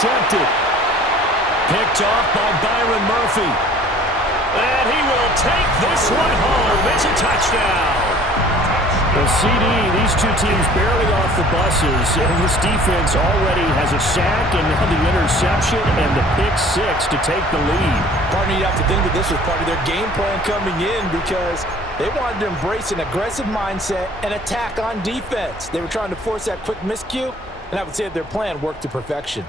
intercepted. Picked off by Byron Murphy. And he will take this one home. It's a touchdown. Well, CD, these two teams barely off the buses, and this defense already has a sack and now the interception and the pick six to take the lead. Partner, you'd have to think that this was part of their game plan coming in because they wanted to embrace an aggressive mindset and attack on defense. They were trying to force that quick miscue, and I would say that their plan worked to perfection.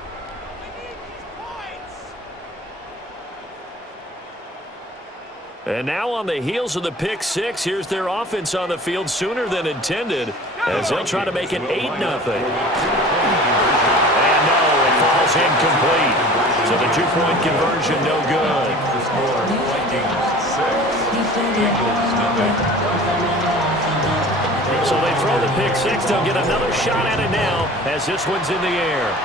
And now on the heels of the pick six, here's their offense on the field sooner than intended as they'll try to make it 8-0. And no, it falls incomplete. So the two-point conversion no good. So they throw the pick six. They'll get another shot at it now as this one's in the air.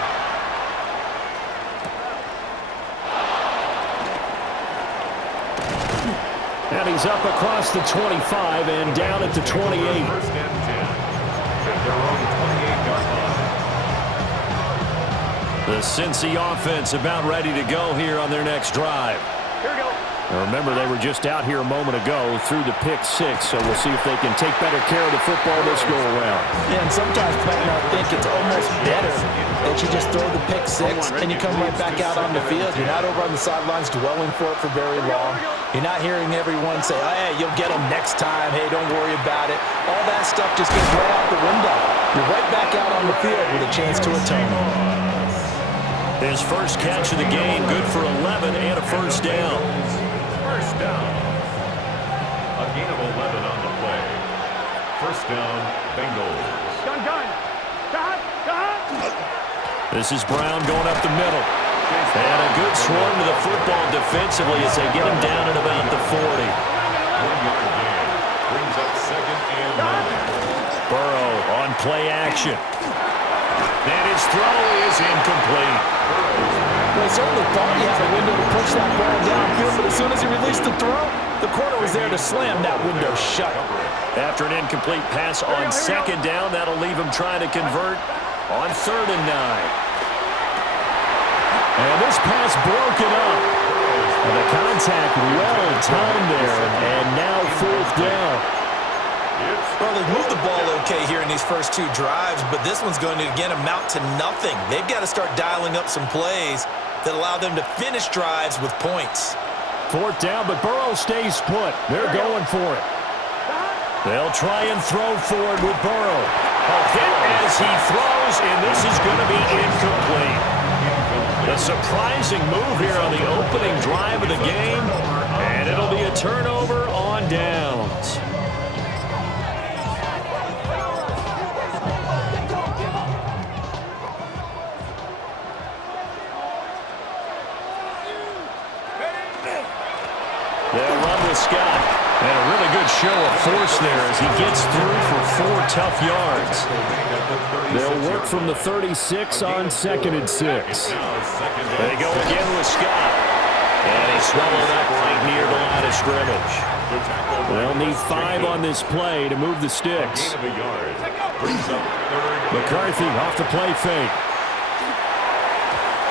And he's up across the 25 and down at the 28. The Cincy offense about ready to go here on their next drive. Here we go. Now remember, they were just out here a moment ago through the pick six, so we'll see if they can take better care of the football this go-around. Yeah, and sometimes, Patton, I think it's almost better that you just throw the pick six and you come right back out on the field. You're not over on the sidelines dwelling for it for very long. You're not hearing everyone say, oh, hey, you'll get them next time. Hey, don't worry about it. All that stuff just goes right out the window. You're right back out on the field with a chance to atone. His first catch of the game, good for 11 and a first down. First down. A gain of 11 on the play. First down, Bengals. Gun. This is Brown going up the middle. And a good swarm to the football defensively as they get him down at about the 40. 1-yard gain. Brings up second and 9. Burrow on play action. And his throw is incomplete. Well, he certainly thought he had a window to push that ball downfield, but as soon as he released the throw, the corner was there to slam that window shut. After an incomplete pass on second down, that'll leave him trying to convert on 3rd and 9. And this pass broken up. And the contact well timed there, and now 4th down. Well, they've moved the ball okay here in these first two drives, but this one's going to, again, amount to nothing. They've got to start dialing up some plays that allow them to finish drives with points. 4th down, but Burrow stays put. They're going for it. They'll try and throw for it with Burrow. A hit as he throws, and this is going to be incomplete. A surprising move here on the opening drive of the game, and it'll be a turnover on downs. They'll run with Scott. And a really good show of force there as he gets through for 4 tough yards. They'll work from the 36 on 2nd and 6. They go again with Scott. And he swallowed up right near the line of scrimmage. They'll need 5 on this play to move the sticks. McCarthy off the play fake.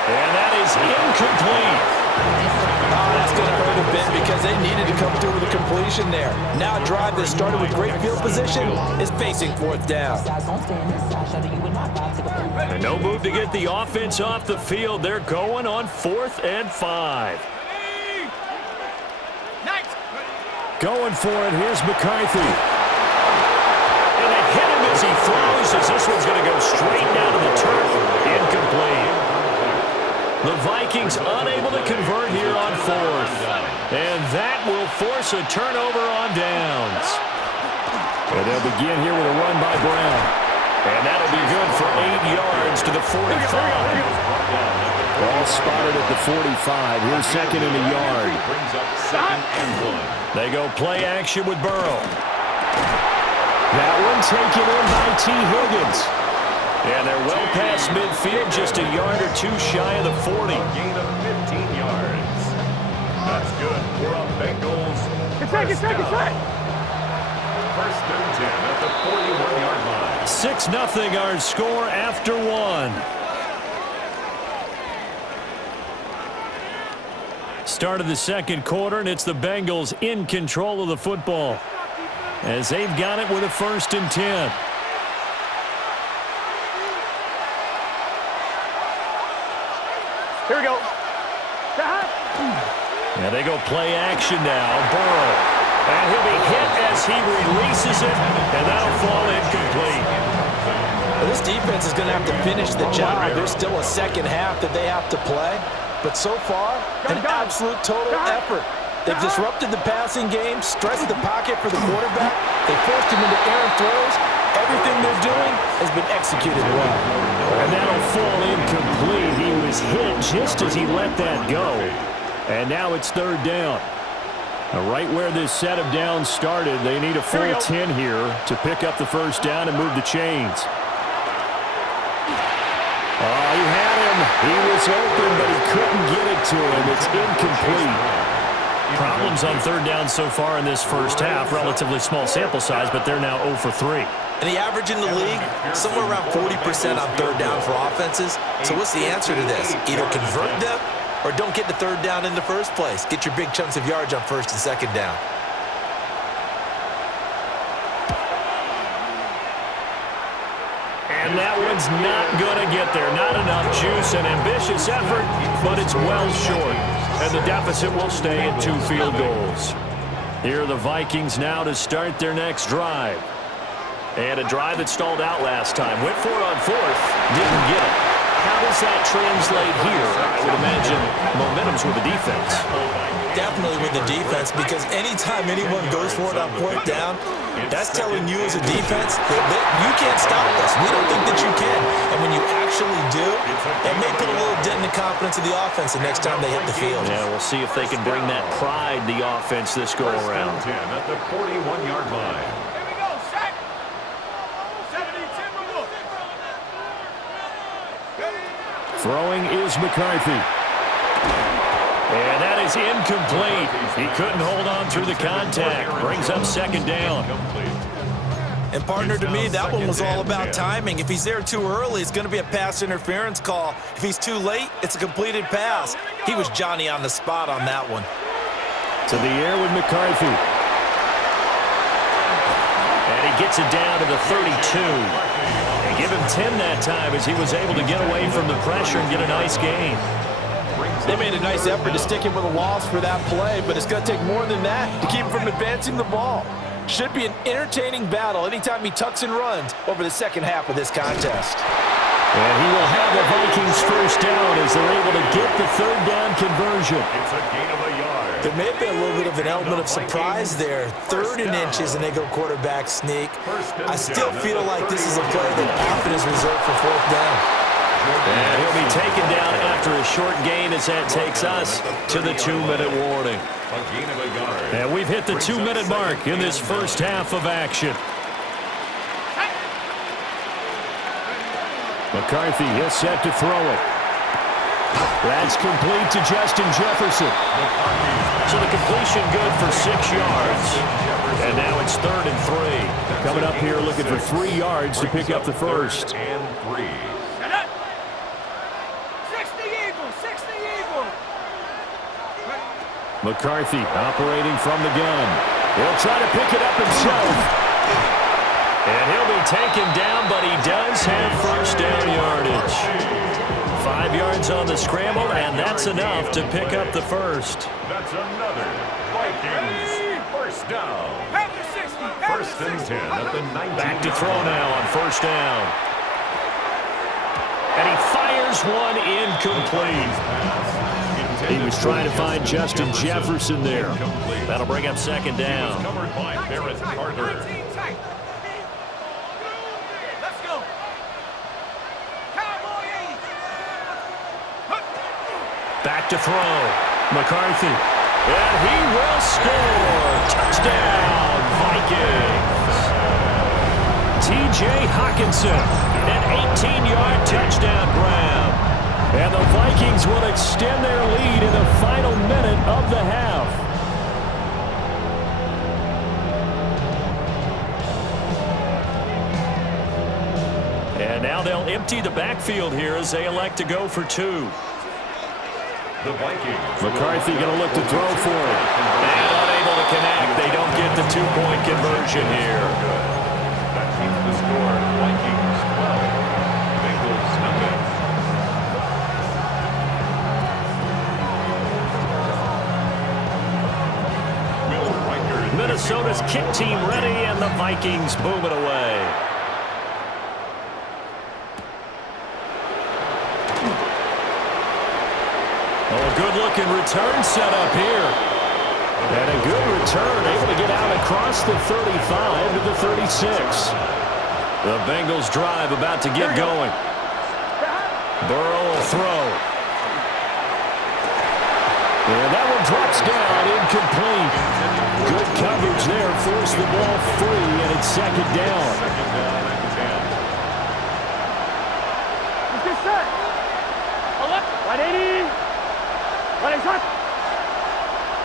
And that is incomplete. That's going to hurt a bit because they needed to come through with a completion there. Now a drive that started with great field position is facing 4th down. And no move to get the offense off the field. They're going on 4th and 5. Going for it. Here's McCarthy. And they hit him as he throws as this one's going to go straight down to the turf. Incomplete. The Vikings unable to convert here on 4th. And that will force a turnover on downs. And they'll begin here with a run by Brown. And that'll be good for 8 yards to the 45. Ball spotted at the 45. Here's 2nd and a yard. They go play action with Burrow. That one taken in by T. Higgins. And they're well past midfield, just a yard or 2 shy of the 40. Gain of 15 yards. That's good for a Bengals. It's right. First and 10 at the 41-yard line. 6-0 our score after 1. Start of the second quarter, and it's the Bengals in control of the football as they've got it with a 1st and 10. Here we go. And they go play action now. Burrow. And he'll be hit as he releases it, and that'll fall incomplete. Well, this defense is going to have to finish the job. There's still a second half that they have to play. But so far, an absolute total effort. They've disrupted the passing game, stressed the pocket for the quarterback. They forced him into errant throws. Everything they're doing has been executed well. And that'll fall incomplete. He was hit just as he let that go. And now it's 3rd down. Right where this set of downs started, they need a full 10 here to pick up the 1st down and move the chains. Oh, he had him. He was open, but he couldn't get it to him. It's incomplete. Problems on 3rd down so far in this first half. Relatively small sample size, but they're now 0 for 3. And the average in the league, somewhere around 40% on 3rd down for offenses. So what's the answer to this? Either convert them or don't get the 3rd down in the first place. Get your big chunks of yards on 1st and 2nd down. And that one's not going to get there. Not enough juice. An ambitious effort, but it's well short. And the deficit will stay at 2 field goals. Here are the Vikings now to start their next drive. And a drive that stalled out last time. Went for it on 4th. Didn't get it. How does that translate here? I would imagine momentum's with the defense. Definitely with the defense, because anytime anyone goes for it on 4th down, that's telling you as a defense that you can't stop us. We don't think that you can. And when you actually do, that may put a little dent in the confidence of the offense the next time they hit the field. Yeah, we'll see if they can bring that pride, the offense, this go-around. 10 at the 41-yard line. Throwing is McCarthy. And that is incomplete. He couldn't hold on through the contact. Brings up 2nd down. And partner, to me, that one was all about timing. If he's there too early, it's going to be a pass interference call. If he's too late, it's a completed pass. He was Johnny on the spot on that one. To the air with McCarthy. And he gets it down to the 32. And give him 10 that time as he was able to get away from the pressure and get a nice gain. They made a nice effort to stick him with a loss for that play, but it's going to take more than that to keep him from advancing the ball. Should be an entertaining battle anytime he tucks and runs over the second half of this contest. And he will have the Vikings 1st down as they're able to get the 3rd down conversion. It's a gain of a yard. There may have been a little bit of an element of surprise there. 3rd and inches, and they go quarterback sneak. I still feel like this is a play that often is reserved for 4th down. And he'll be taken down after a short gain as that takes us to the 2-minute warning. A gain of a yard. And we've hit the 2-minute mark in this first half of action. McCarthy is set to throw it. That's complete to Justin Jefferson. So the completion good for 6 yards. And now it's 3rd and 3. Coming up here looking for 3 yards to pick up the 1st. And 3. McCarthy operating from the gun. He'll try to pick it up himself. And he'll be taken down, but he does have 1st down yardage. 5 yards on the scramble, and that's enough to pick up the 1st. That's another Vikings 1st down. 1st and 10 at the 19. Back to throw now on 1st down. And he fires one incomplete. He was trying to find Justin Jefferson there. That'll bring up 2nd down. Covered by Barrett Carter. Back to throw. McCarthy. And he will score. Touchdown, Vikings. T.J. Hockenson, an 18-yard touchdown grab. And the Vikings will extend their lead in the final minute of the half. And now they'll empty the backfield here as they elect to go for 2. The Vikings. McCarthy going to look to throw for it. And unable to connect. They don't get the two-point conversion here. That keeps the score. Vikings 12. Bengals nothing. Minnesota's kick team ready, and the Vikings boom it away. Oh, a good-looking return set up here. And a good return, able to get out across the 35 to the 36. The Bengals drive about to get going. Burrow will throw. And that one drops down, incomplete. Good coverage there, forced the ball free, and it's second down. Second down and 10. Let's get set. Hold up. 180. 180.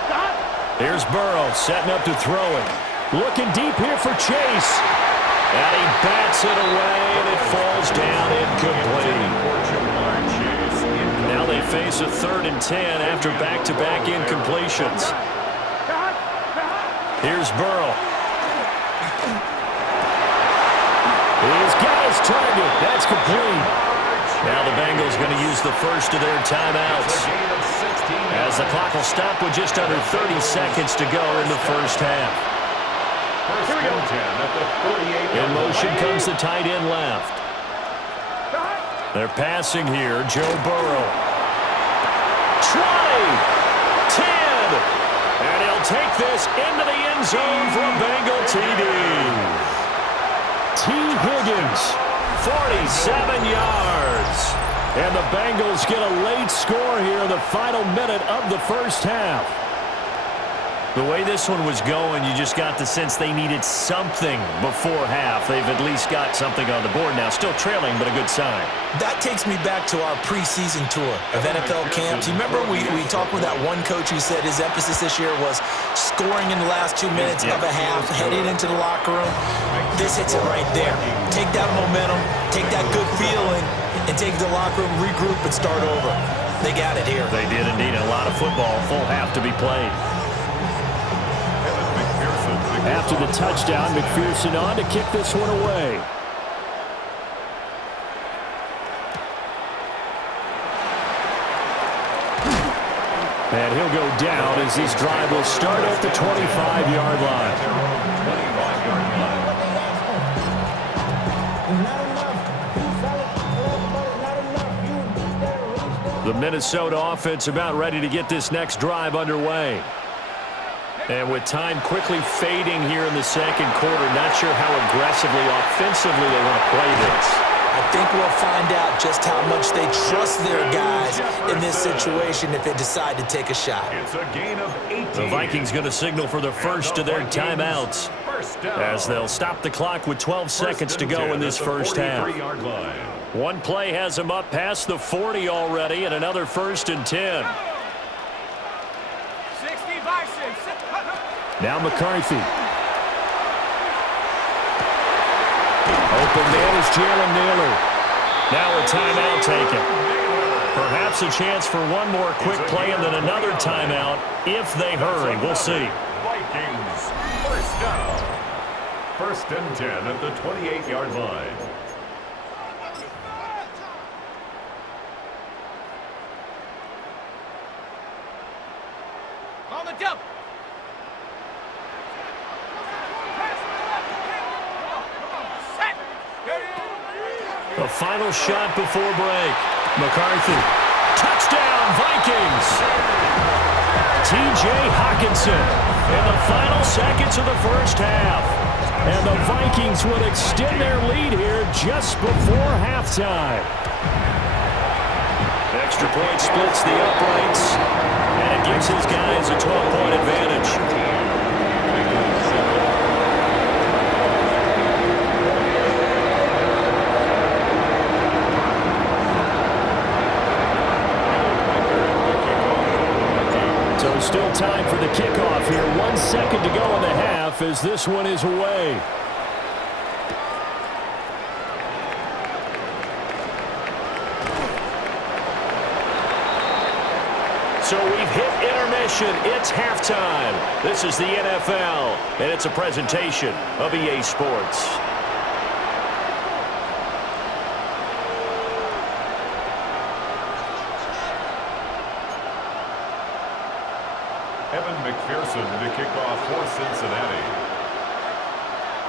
Stop. Here's Burrow setting up to throw it. Looking deep here for Chase. And he bats it away, and it falls down incomplete. Now they face a 3rd and 10 after back-to-back incompletions. Here's Burrow. He's got his target. That's complete. Now the Bengals going to use the first of their timeouts, as the clock will stop with just under 30 seconds to go in the first half. First and 10 at the 48. In motion comes the tight end left. They're passing here. Joe Burrow. 20. 10. And he'll take this into the end zone for a Bengal TD. T. Higgins, 47 yards. And the Bengals get a late score here in the final minute of the first half. The way this one was going, you just got the sense they needed something before half. They've at least got something on the board now. Still trailing, but a good sign. That takes me back to our preseason tour of NFL camps. You remember we talked with that one coach who said his emphasis this year was scoring in the last 2 minutes of a half, heading into the locker room. This hits it right there. Take that momentum, take that good feeling, and take the locker room, regroup, and start over. They got it here. They did indeed. A lot of football, full half to be played. After the touchdown, McPherson on to kick this one away. And he'll go down as this drive will start at the 25-yard line. The Minnesota offense about ready to get this next drive underway. And with time quickly fading here in the second quarter, not sure how aggressively, offensively they want to play this. I think we'll find out just how much they trust their guys in this situation if they decide to take a shot. It's a gain of 18. The Vikings going to signal for the first of their timeouts, as they'll stop the clock with 12 seconds to go in this first half. One play has them up past the 40 already, and another 1st and 10. Now McCarthy. Open man is Jalen Naylor. Now a timeout taken. Perhaps a chance for one more quick play and then another timeout if they hurry. We'll see. Vikings, first down. 1st and 10 at the 28-yard line. On the jump. The final shot before break. McCarthy. Touchdown, Vikings. T.J. Hockenson in the final seconds of the first half. And the Vikings would extend their lead here just before halftime. Extra point splits the uprights, and it gives his guys a 12-point advantage. So still time for the kickoff here. 1 second to go in the half as this one is away. So we've hit intermission. It's halftime. This is the NFL, and it's a presentation of EA Sports. Evan McPherson to kick off for Cincinnati.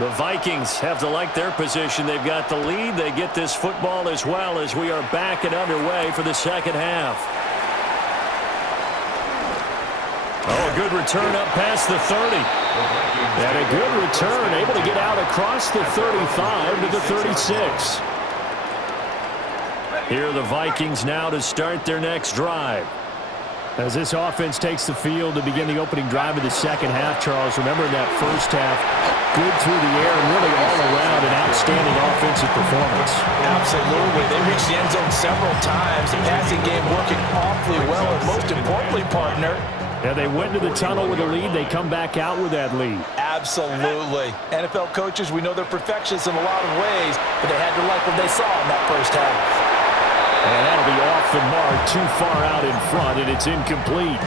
The Vikings have to like their position. They've got the lead. They get this football as well as we are back and underway for the second half. Oh, a good return up past the 30. And a good return, able to get out across the 35 to the 36. Here are the Vikings now to start their next drive. As this offense takes the field to begin the opening drive of the second half, Charles, remember in that first half, good through the air and really all around an outstanding offensive performance. Absolutely. They reached the end zone several times. The passing game working awfully well, and most importantly, partner, yeah, they went to the tunnel with a lead. They come back out with that lead. Absolutely. NFL coaches, we know they're perfectionists in a lot of ways, but they had to like what they saw in that first half. And that'll be off the mark, too far out in front, and it's incomplete.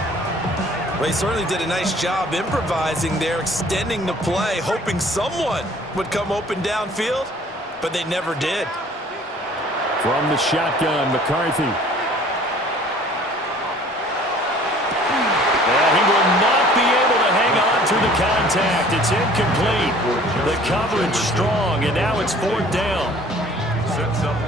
Well, they certainly did a nice job improvising there, extending the play, hoping someone would come open downfield, but they never did. From the shotgun, McCarthy. And he will not be able to hang on through the contact. It's incomplete. The coverage strong, and now it's fourth down.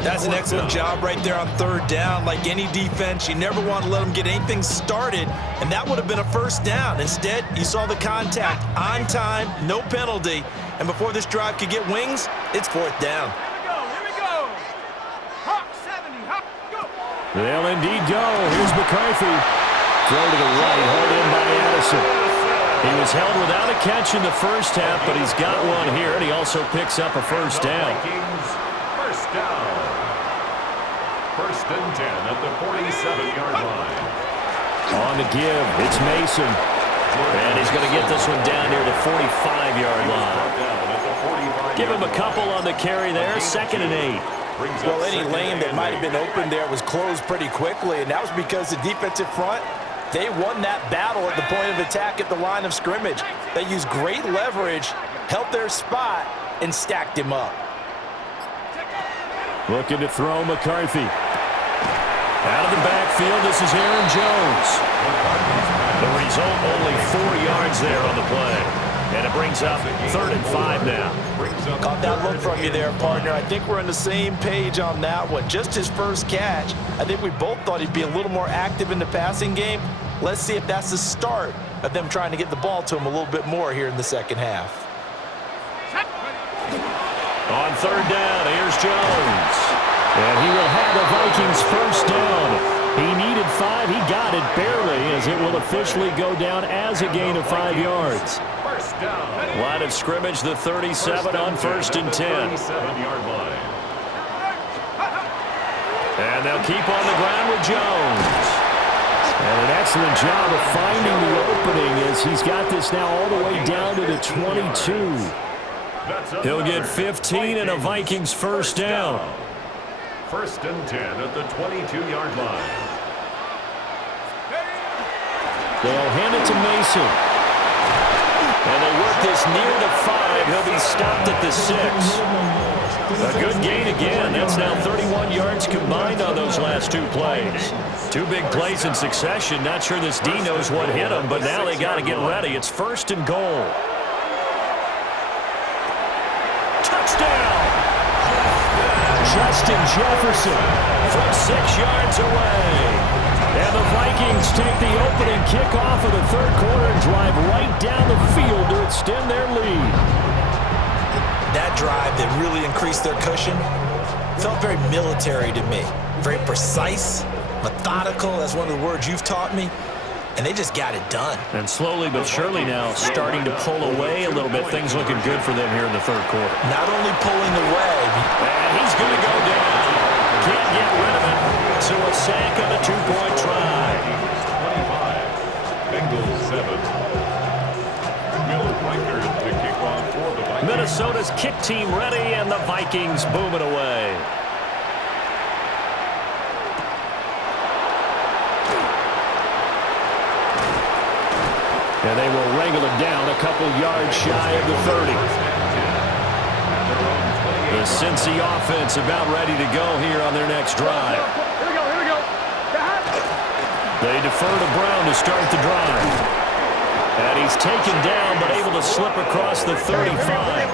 That's an excellent job right there on third down. Like any defense, you never want to let them get anything started, and that would have been a first down. Instead, you saw the contact on time, no penalty, and before this drive could get wings, it's fourth down. Here we go. Hawk 70, Hawk, go. They'll indeed go. Here's McCarthy. Throw to the right, hauled in by Addison. He was held without a catch in the first half, but he's got one here, and he also picks up a first down. First down. First and 10 at the 47-yard line. On the give, it's Mason. And he's going to get this one down near the 45-yard line. Give him a couple on the carry there, 2nd and 8. Well, any lane that might have been open there was closed pretty quickly, and that was because the defensive front, they won that battle at the point of attack at the line of scrimmage. They used great leverage, held their spot, and stacked him up. Looking to throw McCarthy. Out of the backfield, this is Aaron Jones. The result, only 4 yards there on the play. And it brings up 3rd and 5 now. Caught that look from you there, partner. I think we're on the same page on that one. Just his first catch. I think we both thought he'd be a little more active in the passing game. Let's see if that's the start of them trying to get the ball to him a little bit more here in the second half. On 3rd down, here's Jones. And he will have the Vikings first down. He needed 5. He got it barely, as it will officially go down as a gain of 5 yards. First down. Line of scrimmage, the 37 on 1st and 10. 37-yard line. And they'll keep on the ground with Jones. And an excellent job of finding the opening as he's got this now all the way down to the 22. He'll get 15 and a Vikings first down. First and 10 at the 22-yard line. They'll hand it to Mason. And they work this near the 5. He'll be stopped at the 6. A good gain again. That's now 31 yards combined on those last 2 plays. 2 big plays in succession. Not sure this D knows what hit him, but now they got to get ready. It's 1st and goal. Touchdown! Justin Jefferson from 6 yards away. And the Vikings take the opening kickoff of the 3rd quarter and drive right down the field to extend their lead. That drive that really increased their cushion felt very military to me. Very precise, methodical, that's one of the words you've taught me. And they just got it done. And slowly but surely now starting to pull away a little bit. Things looking good for them here in the 3rd quarter. Not only pulling away. And he's going to go down. Can't get rid of it. So a sack on a 2-point try. 25. Bengals 7. Will Riker to kick off for the Vikings. Minnesota's kick team ready, and the Vikings boom it away. And they will wrangle it down a couple yards shy of the 30. The Cincy offense about ready to go here on their next drive. Here we go, here we go. They defer to Brown to start the drive. And he's taken down but able to slip across the 35.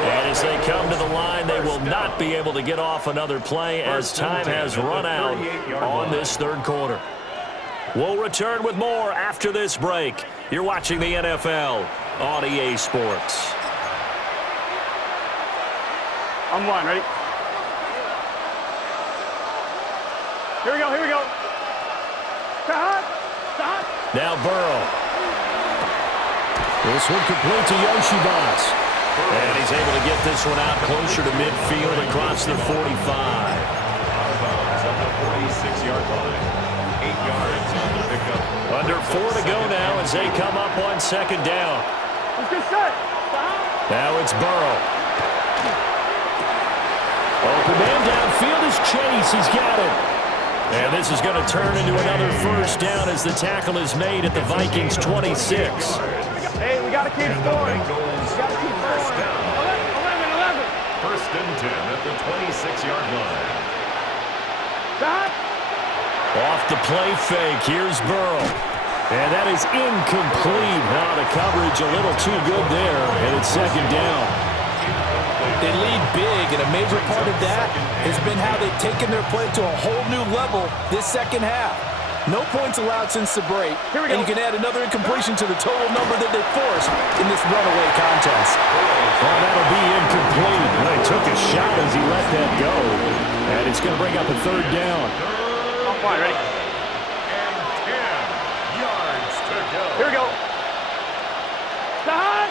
And as they come to the line, they will not be able to get off another play as time has run out on this third quarter. We'll return with more after this break. You're watching the NFL on EA Sports. I'm one, ready? Here we go, here we go. Stop, stop. Now Burrow. This one complete to Yoshibas. And he's able to get this one out closer to midfield across the 45. Out of bounds at the 46-yard line. 8 yards on the pickup. Under 4 to go now as they come up on second down. Let's get set. Stop. Now it's Burrow. Open man downfield is Chase. He's got it. And this is going to turn into another first down as the tackle is made at the Vikings' 26. Hey, we got to keep scoring. First down. 11. First and 10 at the 26-yard line. Stop. Off the play fake, here's Burrow. And that is incomplete. Now the coverage a little too good there, and it's second down. They lead big, and a major part of that has been how they've taken their play to a whole new level this second half. No points allowed since the break, and you can add another incompletion to the total number that they forced in this runaway contest. Well, that'll be incomplete. Well, he took a shot as he let that go, and it's going to bring up a third down. I'm fine, ready? And 10 yards to go. Here we go. Stop.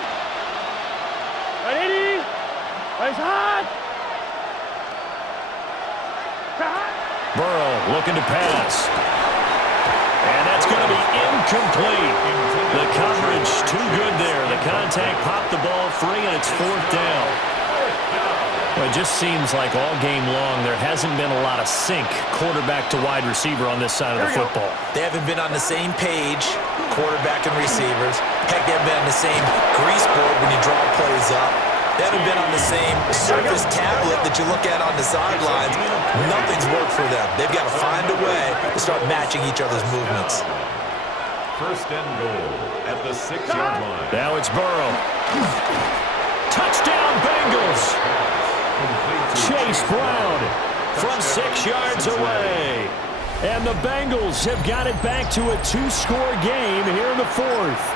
Ready? Raise hard. Stop. Burrow looking to pass. And that's going to be incomplete. The coverage too good there. The contact popped the ball free, and it's fourth down. Well, it just seems like all game long there hasn't been a lot of sync quarterback to wide receiver on this side of the football. They haven't been on the same page, quarterback and receivers. Heck, they haven't been on the same grease board when you draw plays up. They haven't been on the same surface tablet that you look at on the sidelines. Nothing's worked for them. They've got to find a way to start matching each other's movements. First and goal at the 6-yard line. Now it's Burrow. Touchdown, Bengals. Chase Brown from 6 yards away. And the Bengals have got it back to a 2-score game here in the fourth.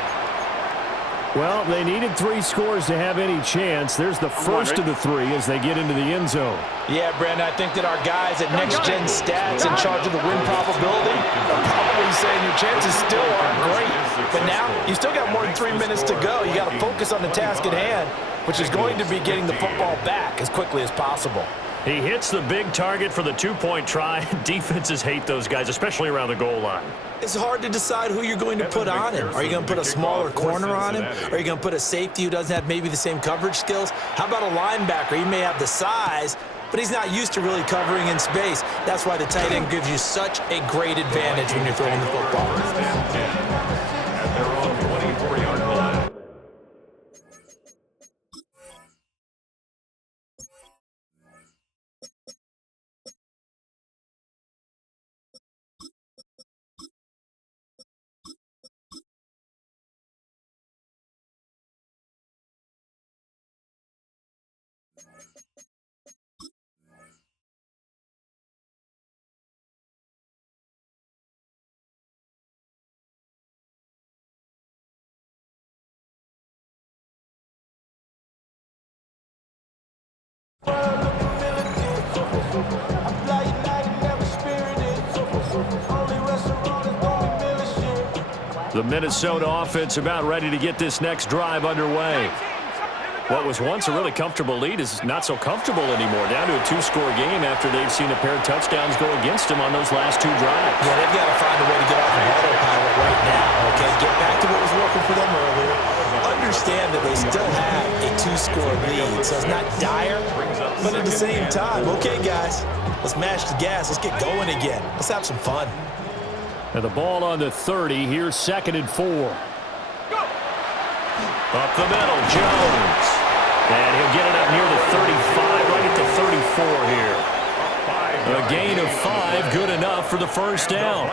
Well, they needed 3 scores to have any chance. There's the first of the 3 as they get into the end zone. Yeah, Brandon, I think that our guys at Next Gen Stats in charge of the win probability are probably saying your chances still aren't great. But now, you still got more than 3 minutes to go. You got to focus on the task at hand, which is going to be getting the football back as quickly as possible. He hits the big target for the 2-point try. Defenses hate those guys, especially around the goal line. It's hard to decide who you're going to put on him. Are you going to put a smaller corner on him? Are you going to put a safety who doesn't have maybe the same coverage skills? How about a linebacker? He may have the size, but he's not used to really covering in space. That's why the tight end gives you such a great advantage when you're throwing the football. First and 10 at their own 24-yard line. The Minnesota offense about ready to get this next drive underway. What was once a really comfortable lead is not so comfortable anymore. Down to a 2-score game after they've seen a pair of touchdowns go against them on those last 2 drives. Yeah, they've got to find a way to get off of autopilot right now, okay? Get back to what was working for them earlier. Understand that they still have a 2-score lead, so it's not dire, but at the same time, okay, guys, let's mash the gas. Let's get going again. Let's have some fun. And the ball on the 30. Here's 2nd and 4. Up the middle, Jones. And he'll get it up near the 35, right at the 34 here. A gain of 5, good enough for the first down.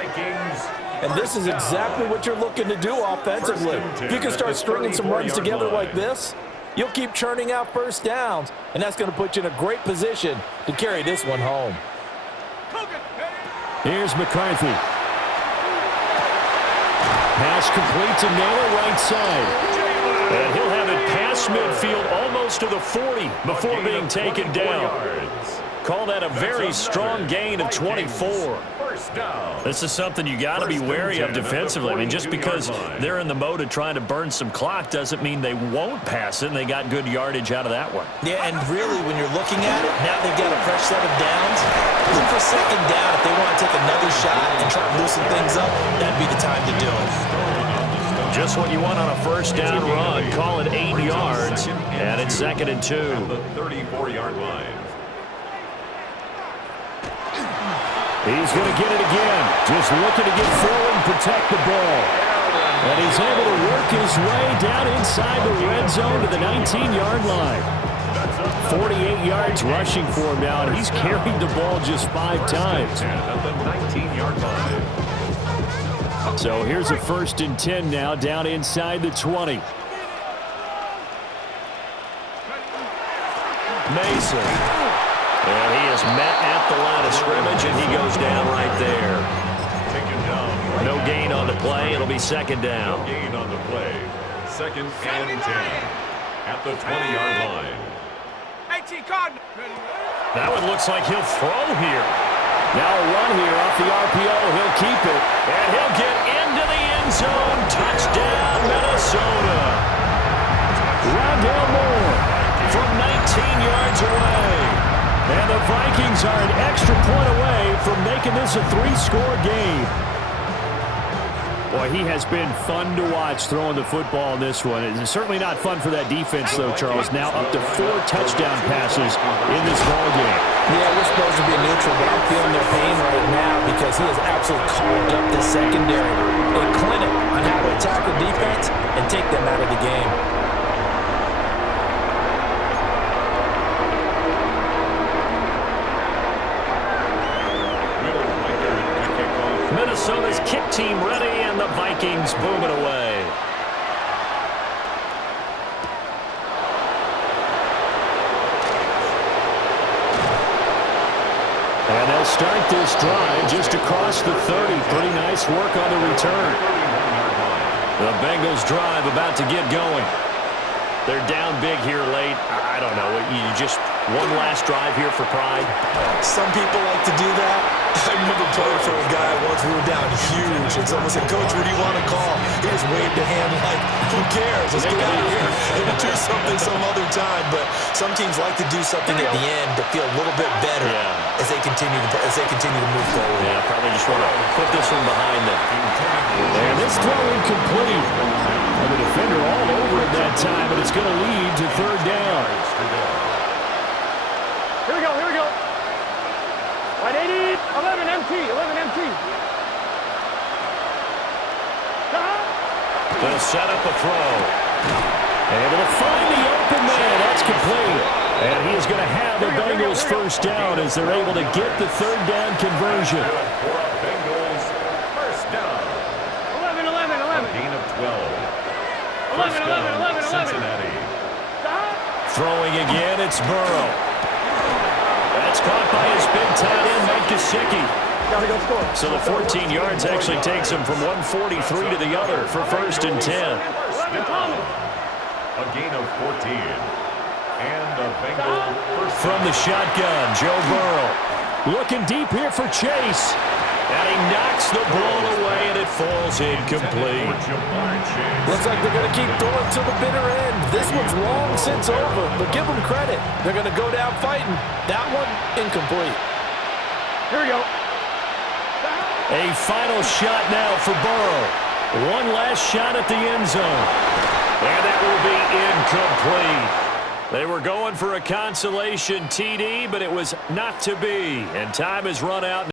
And this is exactly what you're looking to do offensively. If you can start stringing some runs together like this, you'll keep churning out first downs, and that's going to put you in a great position to carry this one home. Here's McCarthy. Pass complete to Naylor, right side. And he'll have it past midfield almost to the 40 before being taken down. Call that a very strong gain of 24. This is something you got to be wary of defensively. I mean, just because they're in the mode of trying to burn some clock doesn't mean they won't pass it, and they got good yardage out of that one. Yeah, and really, when you're looking at it, now they've got a fresh set of downs. Look for 2nd down. If they want to take another shot and try to loosen things up, that'd be the time to do it. Just what you want on a first down run. Call it 8 yards, and it's 2nd and 2. At the 34-yard line. He's going to get it again. Just looking to get forward and protect the ball. And he's able to work his way down inside the red zone to the 19-yard line. 48 yards rushing for him now, and he's carried the ball just 5 times. At the 19-yard line. So here's a 1st and 10 now, down inside the 20. Mason. And he is met at the line of scrimmage, and he goes down right there. Taken down. No gain on the play. It'll be 2nd down. No gain on the play. 2nd and 10. At the 20-yard line. That one looks like he'll throw here. Now a run here off the RPO. He'll keep it. And he'll get into the end zone. Touchdown, Minnesota. Rondale Moore from 19 yards away. And the Vikings are an extra point away from making this a 3-score game. Boy, he has been fun to watch throwing the football in this one. It's certainly not fun for that defense, though, Charles. Now up to 4 touchdown passes in this ballgame. Yeah, we're supposed to be neutral, but I'm feeling their pain right now because he has absolutely carved up the secondary. A clinic on how to attack the defense and take them out of the game. Minnesota's kick team ready, and the Vikings boom it away. And they'll start this drive just across the 30. Pretty nice work on the return. The Bengals drive about to get going. They're down big here late. I don't know. You just one last drive here for pride. Some people like to do that. I remember playing for a guy once. We were down huge, and someone said, "Coach, what do you want to call?" He just waved a hand like, "Who cares? Let's get out of here and do something some other time." But some teams like to do something at the end to feel a little bit better as they continue to move forward. Yeah, probably just want to put this one behind them. And this throw incomplete. And the defender all over it that time, and it's going to lead to 3rd down. Here we go. Right, 80, 11 MT. They'll set up a throw. Able to find the open man. That's complete. And he is going to have the Bengals first down as they're able to get the 3rd down conversion. Bengals first down. 11. Gain of 12. 11. Cincinnati. Throwing again, it's Burrow. That's caught by his big tight end, Mike Gesicki. Gotta go score. So the 14 yards actually takes him from 143 to the other for 1st and 10. A gain of 14. And the Bengals first From the shotgun, Joe Burrow. Looking deep here for Chase. And he knocks the ball away, and it falls incomplete. Looks like they're going to keep going to the bitter end. This one's long since over, but give them credit. They're going to go down fighting. That one, incomplete. Here we go. A final shot now for Burrow. One last shot at the end zone. And that will be incomplete. They were going for a consolation TD, but it was not to be. And time has run out.